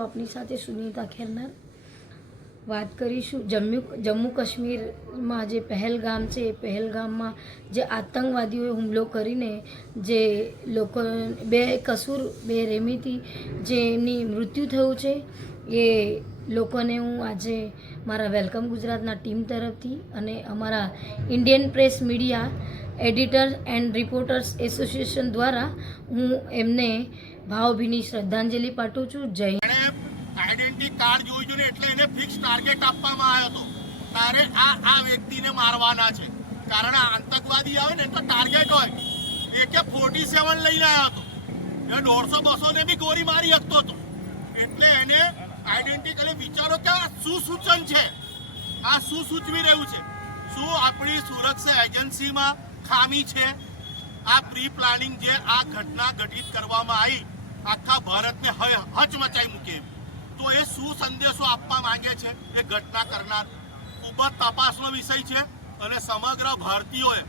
છું આપની સાથે સુનીતા ખેરનાર। વાત કરીશું જમ્મુ કાશ્મીરમાં જે પહેલગામ છે એ પહેલગામમાં જે આતંકવાદીઓએ હુમલો કરીને જે લોકો બે રેમીથી જેની મૃત્યુ થયું છે એ લોકોને હું આજે મારા વેલકમ ગુજરાતના ટીમ તરફથી અને અમારા Indian press media editor and reporters association દ્વારા હું એમને ભાવભીની શ્રદ્ધાંજલિ પાઠવું છું। જય હિન્દ। આઈડેન્ટિટી કાર્ડ જોઈજો ને એટલે એને ફિક્સ ટાર્ગેટ આપવામાં આવ્યો હતો તારે આ વ્યક્તિને મારવાના છે કારણ આતંકવાદી આવે ને તો ટાર્ગેટ હોય AK-47 લઈને આવ્યો હતો એ 150-200 ને બી ગોળી મારી શકતો હતો એટલે એને આઈડેન્ટિટી વિચારો કે આ શું સૂચન છે આ શું સૂચવી રહ્યું છે શું આપણી સુરક્ષા એજન્સીમાં ખામી છે આ પ્રી પ્લાનિંગ જે આ ઘટના ઘટિત કરવામાં આવી આખા ભારતને હચમચાઈ મૂકે તો એ શું સંદેશો આપવા માંગે છે એ ઘટના કરનાર ખૂબ જ તપાસનો વિષય છે અને સમગ્ર ભારતીયોએ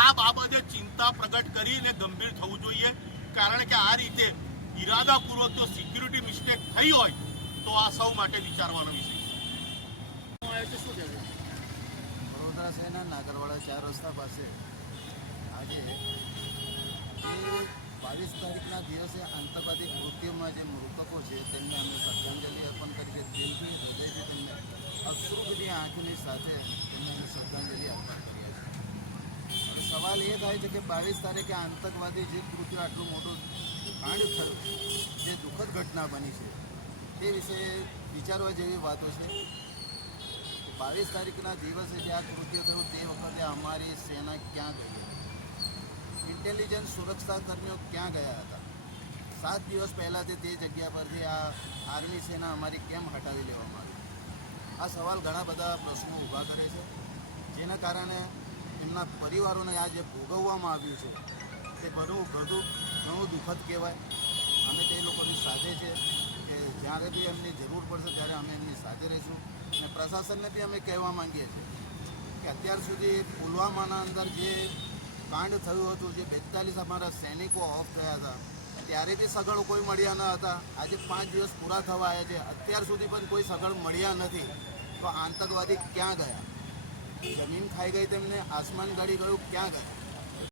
આ બાબતે ચિંતા પ્રગટ કરીને ગંભીર થવું જોઈએ કારણ કે આ રીતે ઇરાદાપૂર્વક જો સિક્યુરિટી મિસ્ટેક થઈ હોય તો આ સૌ માટે વિચારવાનો વિષય છે। શું કહેવું? વડોદરા શહેરના નાગરવાડા 4 રસ્તા પાસે આજે 22 તારીખના દિવસે આતંકવાદી કૃત્યમાં જે મૃતકો છે તેમને અમે શ્રદ્ધાંજલિ અર્પણ કરી છે। દિલથી હૃદયથી તેમને અશ્રુભરી આંખોની સાથે તેમને અમે શ્રદ્ધાંજલિ અર્પણ કરીએ છીએ। અને સવાલ એ થાય છે કે 22 તારીખે આતંકવાદી જે કૃત્ય આટલું મોટું કાંડ થયું જે દુઃખદ ઘટના બની છે તે વિશે વિચારવા જેવી વાતો છે। 22 તારીખના દિવસે જે આ કૃત્ય થયું તે વખતે અમારી સેના ક્યાં ગઈ, ઇન્ટેલિજન્સ સુરક્ષા કર્મીઓ ક્યાં ગયા હતા? 7 દિવસ પહેલાંથી તે જગ્યા પરથી આ આર્મી સેના અમારી કેમ હટાવી લેવામાં આવી? આ સવાલ ઘણા બધા પ્રશ્નો ઊભા કરે છે જેના કારણે એમના પરિવારોને આ જે ભોગવવામાં આવ્યું છે તે ઘણું દુઃખદ કહેવાય। અમે તે લોકોની સાથે છે કે જ્યારે બી એમની જરૂર પડશે ત્યારે અમે એમની સાથે રહીશું અને પ્રશાસનને બી અમે કહેવા માંગીએ છીએ કે અત્યાર સુધી પુલવામાના અંદર જે કાંડ થયું હતું, જે 42 અમારા સૈનિકો ઓફ થયા હતા ત્યારે બી સગળ કોઈ મળ્યા ન હતા। આજે 5 દિવસ પૂરા થવા આવ્યા છે, અત્યાર સુધી પણ કોઈ સગળ મળ્યા નથી। તો આતંકવાદી ક્યાં ગયા? જમીન ખાઈ ગઈ તેમને, આસમાન ગળી ગયું, ક્યાં ગયા?